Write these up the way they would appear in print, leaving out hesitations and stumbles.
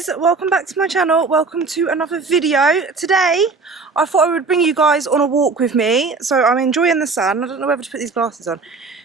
guys, welcome back to my channel. Welcome to another video. Today I thought I would bring you guys on a walk with me. So I'm enjoying the sun. I don't know whether to put these glasses on.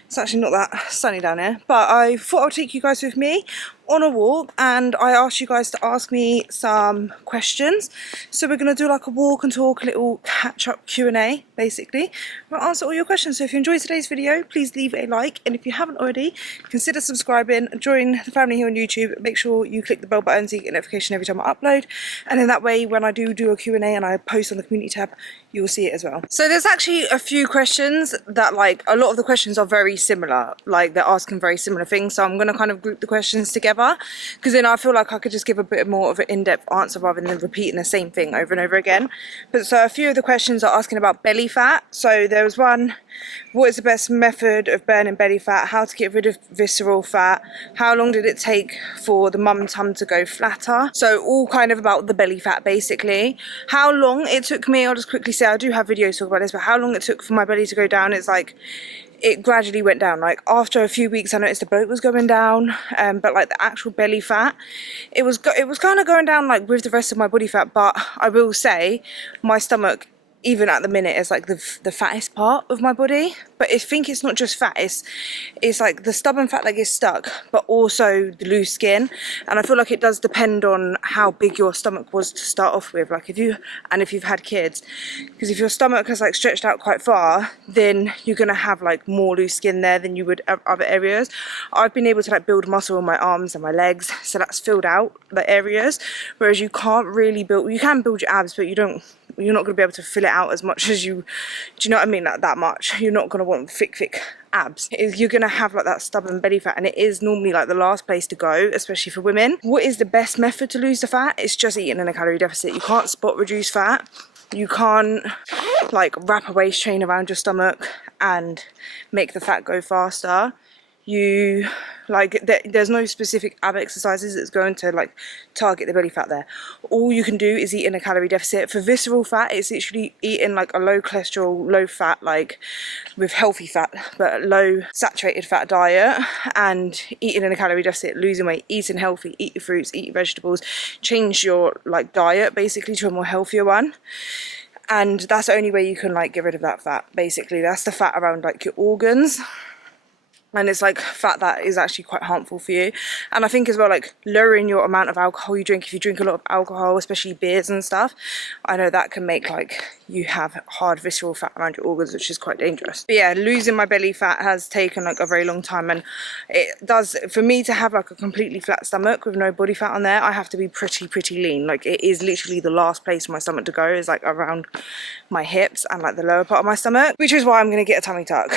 It's actually not that sunny down here, but I thought I'd take you guys with me on a walk, and I asked you guys to ask me some questions. So we're going to do like a walk and talk, a little catch-up Q&A basically. I'll answer all your questions. So if you enjoyed today's video, please leave a like, and if you haven't already, consider subscribing, join the family here on YouTube. Make sure you click the bell button so you get a notification every time I upload, and in that way when I do a Q&A and I post on the community tab, you will see it as well. So there's actually a few questions that, like, a lot of the questions are very similar, like they're asking very similar things, so I'm going to kind of group the questions together, because then I feel like I could just give a bit more of an in-depth answer rather than repeating the same thing over and over again. But so a few of the questions are asking about belly fat. So there was one: what is the best method of burning belly fat? How to get rid of visceral fat? How long did it take for the mum tum to go flatter? So all kind of about the belly fat basically. How long it took me, I'll just quickly say, I do have videos talk about this, but how long it took for my belly to go down, it's like it gradually went down. Like after a few weeks I noticed the bloat was going down, but like the actual belly fat, it was kind of going down like with the rest of my body fat. But I will say my stomach, even at the minute, is like the fattest part of my body. But I think it's not just fat, it's like the stubborn fat that gets stuck, but also the loose skin. And I feel like it does depend on how big your stomach was to start off with, like if you've had kids, because if your stomach has like stretched out quite far, then you're gonna have like more loose skin there than you would other areas. I've been able to like build muscle on my arms and my legs, so that's filled out the areas, whereas you can't really build, you can build your abs, but you're not going to be able to fill it out as much as you, do you know what I mean, like that much. You're not going to want thick abs. You're going to have like that stubborn belly fat, and it is normally like the last place to go, especially for women. What is the best method to lose the fat? It's just eating in a calorie deficit. You can't spot reduce fat. You can't like wrap a waist train around your stomach and make the fat go faster. You like there's no specific ab exercises that's going to like target the belly fat there. All you can do is eat in a calorie deficit. For visceral fat, it's literally eating like a low cholesterol, low fat, like with healthy fat but low saturated fat diet, and eating in a calorie deficit, losing weight, eating healthy, eat your fruits, eat your vegetables, change your like diet basically to a more healthier one. And that's the only way you can like get rid of that fat basically. That's the fat around like your organs. And it's like fat that is actually quite harmful for you. And I think as well, like lowering your amount of alcohol you drink. If you drink a lot of alcohol, especially beers and stuff, I know that can make like you have hard visceral fat around your organs, which is quite dangerous. But yeah, losing my belly fat has taken like a very long time, and it does, for me to have like a completely flat stomach with no body fat on there, I have to be pretty lean. Like it is literally the last place for my stomach to go is like around my hips and like the lower part of my stomach, which is why I'm going to get a tummy tuck,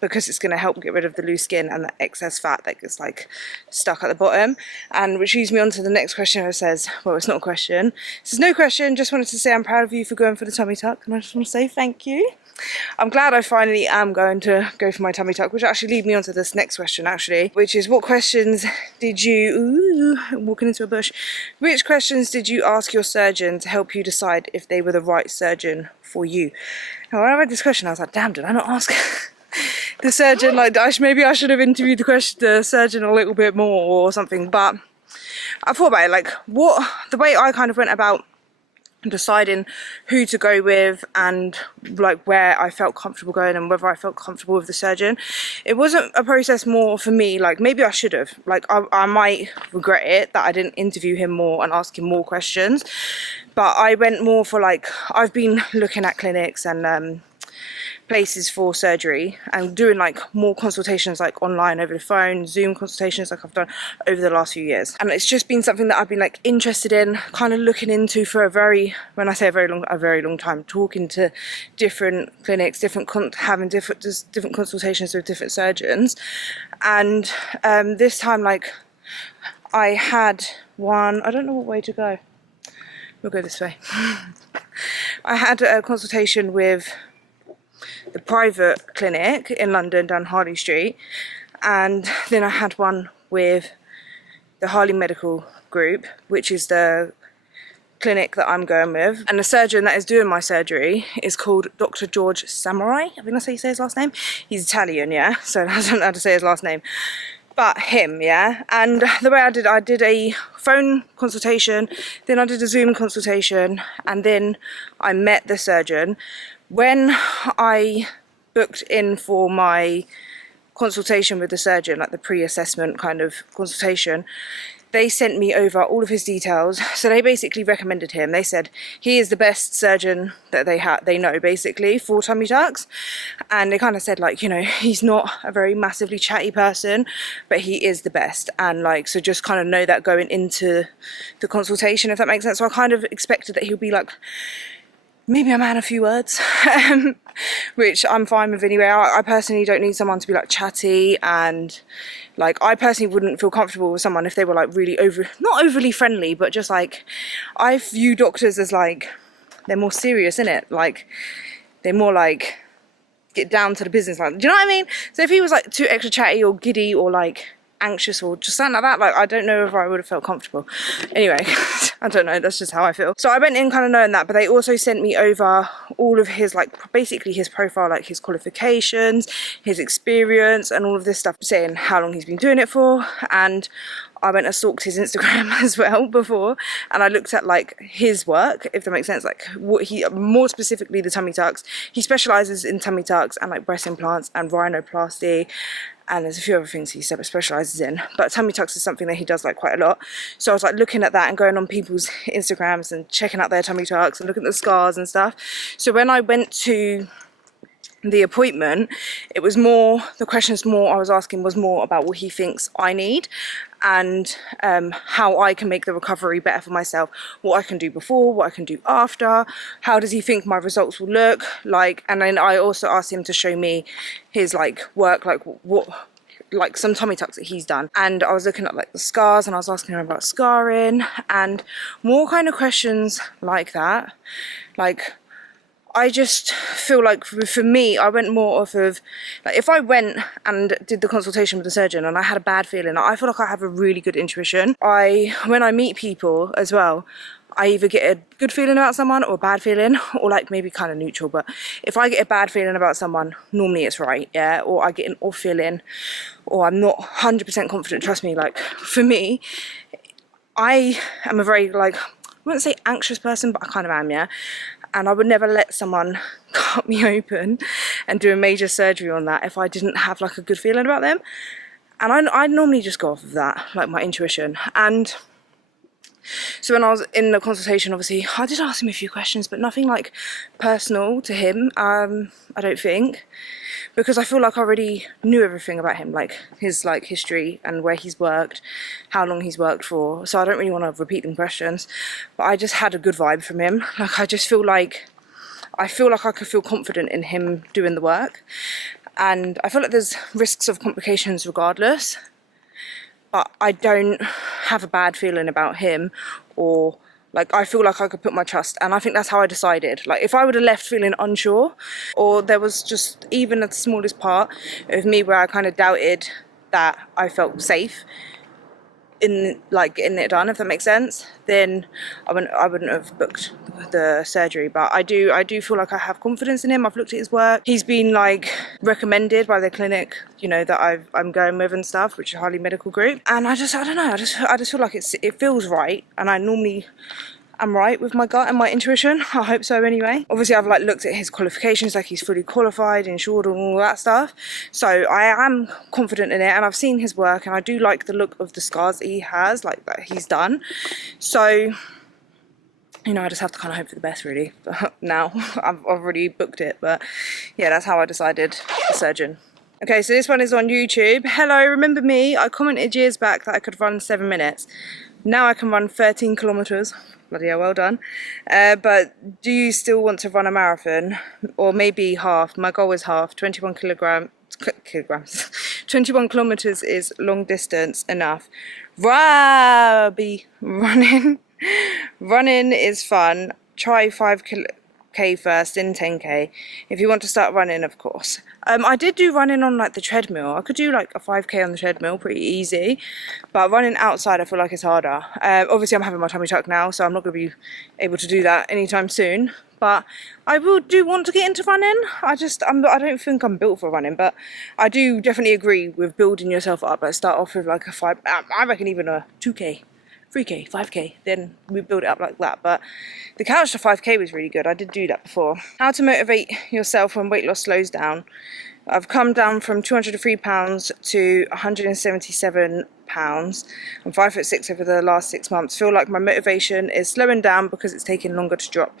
because it's going to help get rid of the loose skin and the excess fat that gets like stuck at the bottom. And which leads me on to the next question. It says, well, it's not a question, it says, no question, just wanted to say I'm proud of you for going for the tummy tuck, and I just want to say thank you. I'm glad I finally am going to go for my tummy tuck, which actually leads me on to this next question actually, which is what questions did you, walking into a bush, which questions did you ask your surgeon to help you decide if they were the right surgeon for you? Now when I read this question I was like, damn, did I not ask the surgeon, like maybe I should have interviewed the surgeon a little bit more or something. But I thought about it, like the way I kind of went about deciding who to go with and like where I felt comfortable going and whether I felt comfortable with the surgeon. It wasn't a process more for me, like maybe I should have, like I might regret it that I didn't interview him more and ask him more questions, but I went more for like, I've been looking at clinics and places for surgery and doing like more consultations like online over the phone, Zoom consultations like I've done over the last few years. And it's just been something that I've been like interested in, kind of looking into for a very long time, talking to different clinics, having different consultations with different surgeons. And this time, like I had one, I don't know what way to go, we'll go this way. I had a consultation with the private clinic in London down Harley Street, and then I had one with the Harley Medical Group, which is the clinic that I'm going with, and the surgeon that is doing my surgery is called Dr. George Samurai. I think that's how you say his last name. He's Italian, yeah, so I don't know how to say his last name. but him, yeah. And the way I did a phone consultation, then I did a Zoom consultation, and then I met the surgeon. When I booked in for my consultation with the surgeon, like the pre-assessment kind of consultation, they sent me over all of his details. So they basically recommended him. They said he is the best surgeon that they know, basically, for tummy tucks. And they kind of said, like, you know, he's not a very massively chatty person, but he is the best. And like, so just kind of know that going into the consultation, if that makes sense. So I kind of expected that he'll be like maybe a man of few words, which I'm fine with anyway. I personally don't need someone to be like chatty, and like I personally wouldn't feel comfortable with someone if they were like really not overly friendly, but just like, I view doctors as like, they're more serious, innit? Like, they're more like, get down to the business, like, do you know what I mean? So if he was like too extra chatty or giddy or like anxious or just something like that, like, I don't know if I would have felt comfortable. Anyway, I don't know, that's just how I feel. So I went in kind of knowing that, but they also sent me over all of his, like, basically his profile, like his qualifications, his experience, and all of this stuff, saying how long he's been doing it for. And I went and stalked his Instagram as well before, and I looked at like his work, if that makes sense, like what he, more specifically the tummy tucks. He specializes in tummy tucks and like breast implants and rhinoplasty, and there's a few other things he specializes in, but tummy tucks is something that he does like quite a lot. So I was like looking at that and going on people's Instagrams and checking out their tummy tucks and looking at the scars and stuff. So when I went to the appointment, it was more, the questions more I was asking was more about what he thinks I need, and how I can make the recovery better for myself, what I can do before, what I can do after, how does he think my results will look like. And then I also asked him to show me his like work, like what, like some tummy tucks that he's done, and I was looking at like the scars, and I was asking him about scarring and more kind of questions like that. Like, I just feel like for me, I went more off of, like, if I went and did the consultation with the surgeon and I had a bad feeling, I feel like I have a really good intuition. When I meet people as well, I either get a good feeling about someone or a bad feeling, or like maybe kind of neutral. But if I get a bad feeling about someone, normally it's right, yeah? Or I get an off feeling, or I'm not 100% confident, trust me. Like, for me, I am a very, like, I wouldn't say anxious person, but I kind of am, yeah? And I would never let someone cut me open and do a major surgery on that if I didn't have like a good feeling about them. And I normally just go off of that, like my intuition. And so when I was in the consultation, obviously, I did ask him a few questions, but nothing like personal to him, I don't think. Because I feel like I already knew everything about him, like his like history and where he's worked, how long he's worked for. So I don't really want to repeat them questions, but I just had a good vibe from him. Like, I just feel like I could feel confident in him doing the work. And I feel like there's risks of complications regardless, but I don't have a bad feeling about him, or like, I feel like I could put my trust, and I think that's how I decided. Like, if I would have left feeling unsure, or there was just even the smallest part of me where I kind of doubted that I felt safe in like getting it done, if that makes sense, then I wouldn't have booked the surgery. But I do feel like I have confidence in him. I've looked at his work. He's been like recommended by the clinic, you know, that I'm going with and stuff, which is a highly medical group. And I don't know, I just feel like it feels right, and I normally am right with my gut and my intuition. I hope so anyway. Obviously, I've like looked at his qualifications, like he's fully qualified, insured, and all that stuff. So I am confident in it, and I've seen his work, and I do like the look of the scars that he has, like that he's done. So, you know, I just have to kind of hope for the best, really. But now I've already booked it, but yeah, that's how I decided the surgeon. Okay, so this one is on YouTube. Hello, remember me? I commented years back that I could run 7 minutes. Now I can run 13 kilometers. Bloody hell, well done. But do you still want to run a marathon? Or maybe half? My goal is half. 21 kilograms. 21 kilometers is long distance enough. Rabbi, running is fun. Try 5k first, then 10k. If you want to start running, of course. I did do running on like the treadmill. I could do like a 5k on the treadmill, pretty easy. But running outside, I feel like it's harder. Obviously, I'm having my tummy tuck now, so I'm not going to be able to do that anytime soon. but I do want to get into running. I don't think I'm built for running, but I do definitely agree with building yourself up. Like start off with like a 5, I reckon even a 2k, 3k, 5k, then we build it up like that. But the couch to 5k was really good. I did do that before. How to motivate yourself when weight loss slows down. I've come down from 203 pounds to 177 pounds. I'm 5'6" over the last 6 months. Feel like my motivation is slowing down because it's taking longer to drop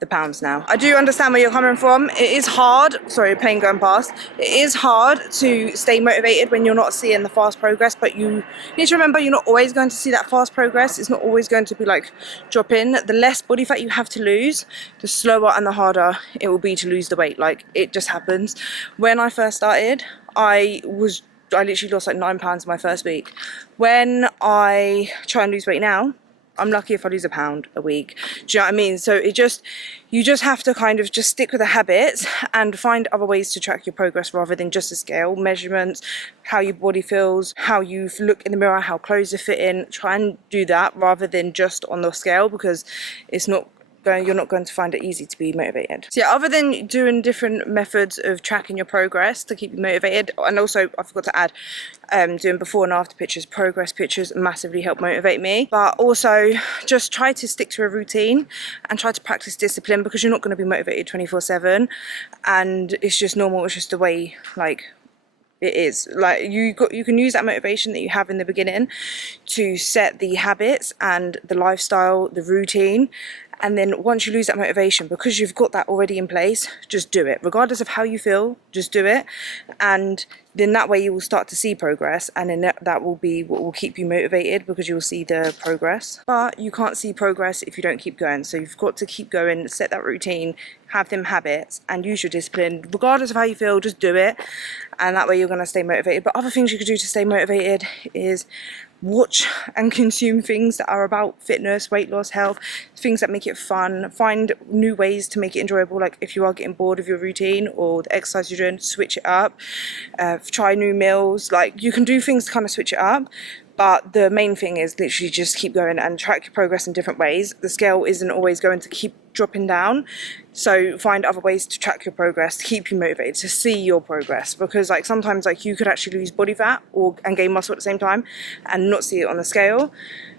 the pounds now. I do understand where you're coming from. It is hard, sorry, a plane going past. It is hard to stay motivated when you're not seeing the fast progress, but you need to remember you're not always going to see that fast progress. It's not always going to be like dropping. The less body fat you have to lose, the slower and the harder it will be to lose the weight. Like, it just happens. When I first started, I literally lost like 9 pounds in my first week. When I try and lose weight now, I'm lucky if I lose a pound a week. Do you know what I mean? So you just have to kind of just stick with the habits and find other ways to track your progress rather than just a scale, measurements, how your body feels, how you look in the mirror, how clothes are fitting. Try and do that rather than just on the scale, because you're not going to find it easy to be motivated. So yeah, other than doing different methods of tracking your progress to keep you motivated, and also I forgot to add, doing before and after pictures, progress pictures massively help motivate me. But also just try to stick to a routine and try to practice discipline, because you're not going to be motivated 24/7, and it's just normal. It's just the way like it is. Like you can use that motivation that you have in the beginning to set the habits and the lifestyle, the routine. And then once you lose that motivation, because you've got that already in place, just do it. Regardless of how you feel, just do it. And then that way you will start to see progress, and then that will be what will keep you motivated, because you will see the progress. But you can't see progress if you don't keep going. So you've got to keep going, set that routine, have them habits, and use your discipline. Regardless of how you feel, just do it. And that way you're going to stay motivated. But other things you could do to stay motivated is watch and consume things that are about fitness, weight loss, health, things that make it fun. Find new ways to make it enjoyable. Like if you are getting bored of your routine or the exercise you're doing, switch it up. Try new meals. Like you can do things to kind of switch it up. But the main thing is literally just keep going and track your progress in different ways. The scale isn't always going to keep dropping down. So find other ways to track your progress, to keep you motivated, to see your progress. Because like sometimes like you could actually lose body fat and gain muscle at the same time and not see it on the scale.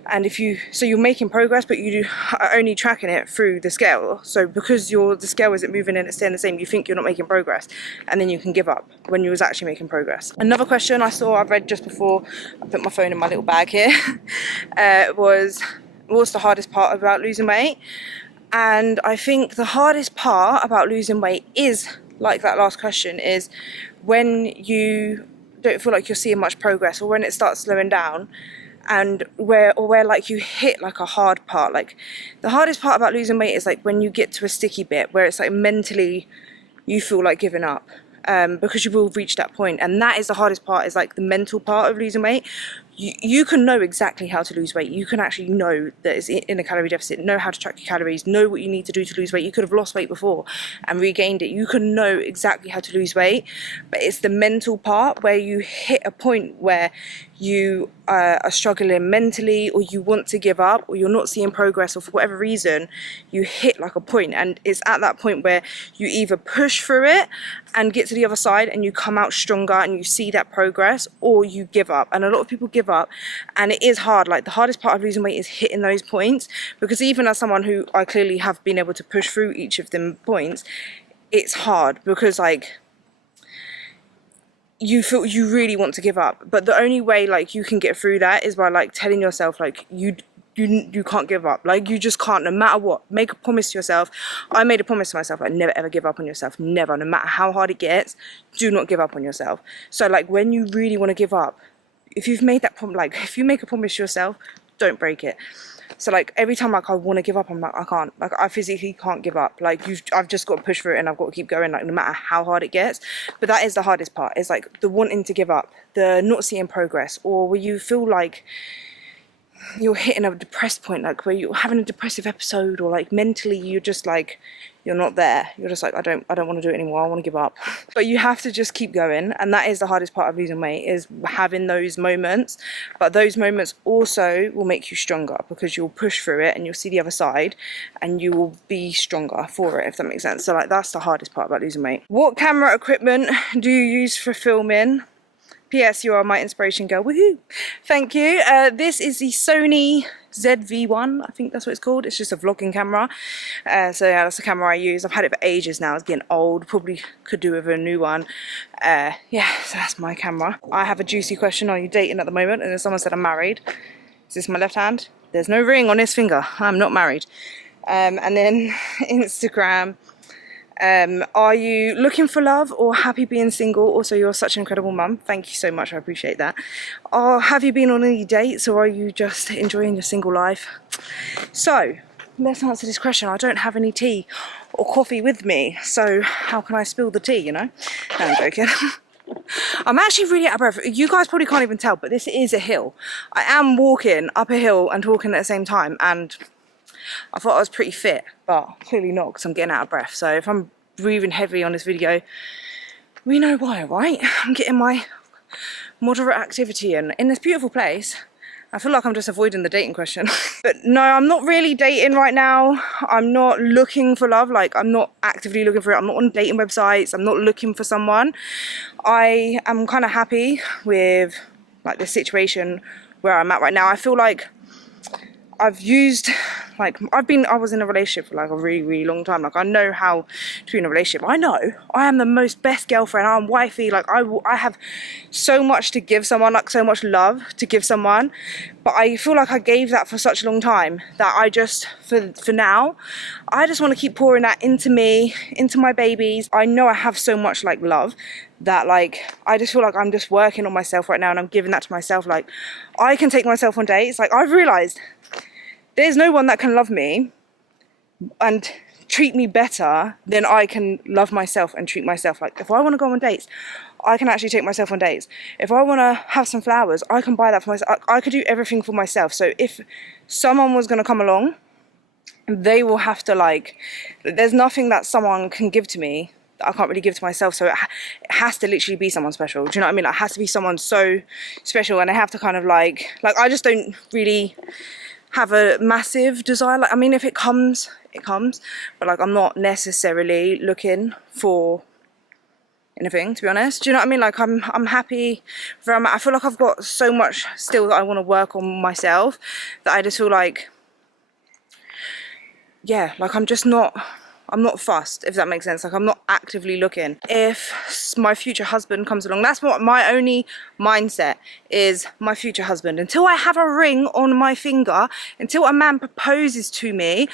And so you're making progress, but you are only tracking it through the scale. So because the scale isn't moving and it's staying the same, you think you're not making progress, and then you can give up when you was actually making progress. Another question I've read just before I put my phone in my little bag here, was what's the hardest part about losing weight? And I think the hardest part about losing weight is, like that last question, is when you don't feel like you're seeing much progress, or when it starts slowing down, and where like you hit like a hard part. Like the hardest part about losing weight is like when you get to a sticky bit where it's like mentally you feel like giving up, because you will reach that point. And that is the hardest part, is like the mental part of losing weight. You can know exactly how to lose weight. You can actually know that it's in a calorie deficit, know how to track your calories, know what you need to do to lose weight. You could have lost weight before and regained it. You can know exactly how to lose weight, but it's the mental part where you hit a point where you are struggling mentally, or you want to give up, or you're not seeing progress, or for whatever reason you hit like a point, and it's at that point where you either push through it and get to the other side and you come out stronger and you see that progress, or you give up. And a lot of people give up, and it is hard. Like the hardest part of losing weight is hitting those points, because even as someone who I clearly have been able to push through each of them points, it's hard, because like you feel you really want to give up, but the only way like you can get through that is by like telling yourself like you can't give up. Like you just can't, no matter what. Make a promise to yourself. I made a promise to myself, like never ever give up on yourself. Never. No matter how hard it gets, do not give up on yourself. So like when you really want to give up, if you've made that promise, like if you make a promise to yourself, don't break it. So like every time like I want to give up, I'm like I can't. Like I physically can't give up. Like I've just got to push through it, and I've got to keep going, like no matter how hard it gets. But that is the hardest part. It's like the wanting to give up, the not seeing progress, or where you feel like you're hitting a depressed point, like where you're having a depressive episode, or like mentally you're just like, you're not there. You're just like, I don't want to do it anymore. I want to give up. But you have to just keep going. And that is the hardest part of losing weight, is having those moments. But those moments also will make you stronger, because you'll push through it and you'll see the other side and you will be stronger for it, if that makes sense. So like, that's the hardest part about losing weight. What camera equipment do you use for filming? P.S. You are my inspiration, girl. Woohoo! Thank you. This is the Sony ZV-1, I think that's what it's called. It's just a vlogging camera. So yeah, that's the camera I use. I've had it for ages now. It's getting old. Probably could do with a new one. Yeah, so that's my camera. I have a juicy question. Are you dating at the moment? And then someone said I'm married. Is this my left hand? There's no ring on this finger. I'm not married. And then Instagram. Are you looking for love or happy being single? Also, you're such an incredible mum. Thank you so much. I appreciate that. Or have you been on any dates, or are you just enjoying your single life? So let's answer this question. I don't have any tea or coffee with me, so how can I spill the tea, you know? No, I'm joking. I'm actually really out of breath. You guys probably can't even tell, but this is a hill. I am walking up a hill and talking at the same time, and I thought I was pretty fit, but clearly not, because I'm getting out of breath. So if I'm breathing heavy on this video, we know why, right? I'm getting my moderate activity in this beautiful place. I feel like I'm just avoiding the dating question. But no, I'm not really dating right now. I'm not looking for love. Like, I'm not actively looking for it. I'm not on dating websites. I'm not looking for someone. I am kind of happy with like the situation where I'm at right now. I feel like I've used, like, I was in a relationship for like a really, really long time. Like, I know how to be in a relationship. I know I am the most best girlfriend. I'm wifey. Like, I have so much to give someone, like so much love to give someone. But I feel like I gave that for such a long time that I just, for now, I just want to keep pouring that into me, into my babies. I know I have so much like love that, like, I just feel like I'm just working on myself right now, and I'm giving that to myself. Like, I can take myself on dates. Like, I've realized there's no one that can love me and treat me better than I can love myself and treat myself. Like, if I want to go on dates, I can actually take myself on dates. If I want to have some flowers, I can buy that for myself. I could do everything for myself. So if someone was going to come along, they will have to, like, there's nothing that someone can give to me that I can't really give to myself. So it has to literally be someone special. Do you know what I mean? Like, it has to be someone so special, and I have to kind of like I just don't really have a massive desire. Like, I mean, if it comes, it comes, but like, I'm not necessarily looking for anything, to be honest. Do you know what I mean? Like, I'm happy where I'm at. I feel like I've got so much still that I want to work on myself, that I just feel like, yeah, like, I'm not fussed, if that makes sense. Like, I'm not actively looking. If my future husband comes along, that's what my only mindset is, my future husband. Until I have a ring on my finger, until a man proposes to me,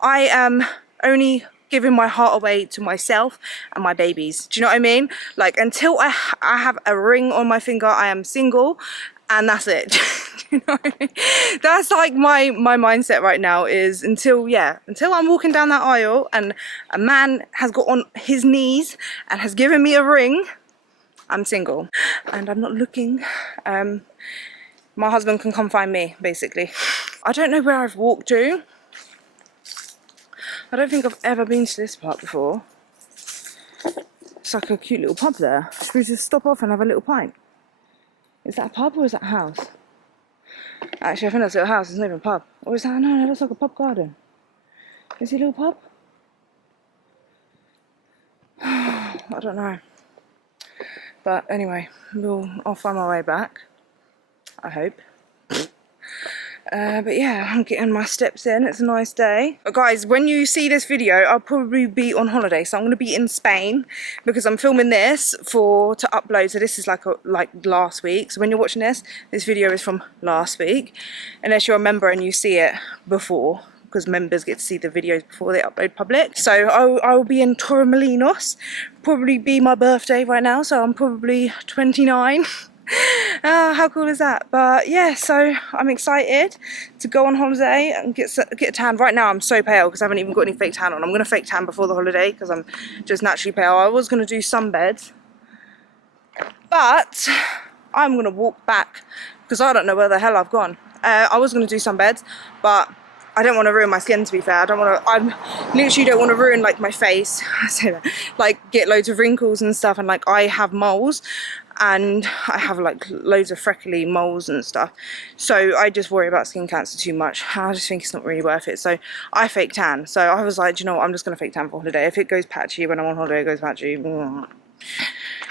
I am only giving my heart away to myself and my babies. Do you know what I mean? Like, until I have a ring on my finger, I am single, and that's it. You know what I mean? That's like my mindset right now, is until I'm walking down that aisle and a man has got on his knees and has given me a ring, I'm single and I'm not looking. My husband can come find me, basically. I don't know where I've walked to. I don't think I've ever been to this part before. It's like a cute little pub there. Should we just stop off and have a little pint? Is that a pub or is that a house? Actually, I think that's a little house. It's not even a pub. Or is that? No, it looks like a pub garden. Is it a little pub? I don't know. But anyway, I'll find my way back, I hope. But yeah, I'm getting my steps in. It's a nice day. But guys, when you see this video, I'll probably be on holiday. So I'm going to be in Spain, because I'm filming this to upload. So this is like last week. So when you're watching this video is from last week, unless you're a member and you see it before, because members get to see the videos before they upload public. So I will be in Torremolinos. Probably be my birthday right now. So I'm probably 29. How cool is that? But yeah, so I'm excited to go on holiday and get a tan. Right now I'm so pale because I haven't even got any fake tan on. I'm going to fake tan before the holiday because I'm just naturally pale. I was going to do sunbeds, but I'm going to walk back because I don't know where the hell I've gone. I was going to do sunbeds, but I don't want to ruin my skin, to be fair. I literally don't want to ruin like my face. I say that, like get loads of wrinkles and stuff, and like I have moles and I have like loads of freckly moles and stuff, so I just worry about skin cancer too much. I just think it's not really worth it, so I fake tan. So I was like, do you know what, I'm just going to fake tan for holiday. If it goes patchy when I'm on holiday, it goes patchy. Do you know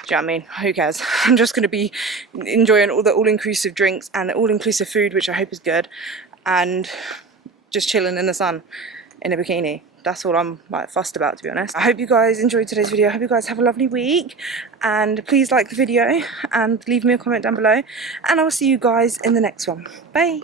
what I mean? Who cares? I'm just going to be enjoying all the all-inclusive drinks and the all-inclusive food, which I hope is good, and just chilling in the sun in a bikini. That's all I'm like fussed about, to be honest. I hope you guys enjoyed today's video. I hope you guys have a lovely week, and please like the video and leave me a comment down below, and I'll see you guys in the next one. Bye.